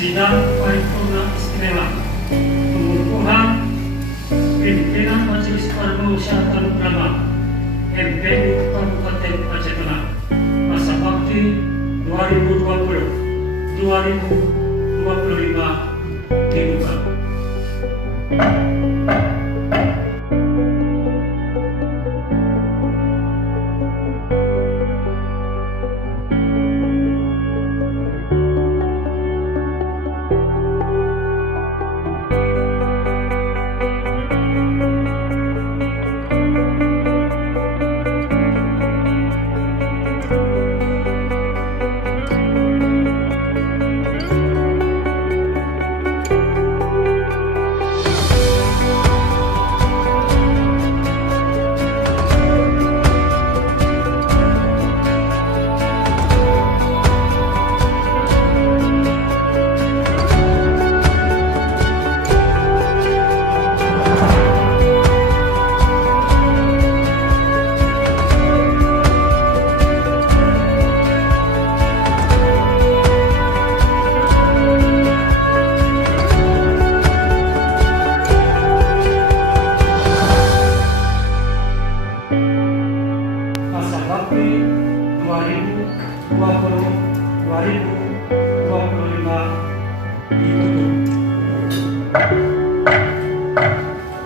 Sidang Paripurna Istimewa Pengukuhan Pimpinan Majelis Permusyawartan Ulama MPU Kabupaten Aceh Tengah Masa Bakti 2020-2025 dibuka. Masa Bakti 2020-2025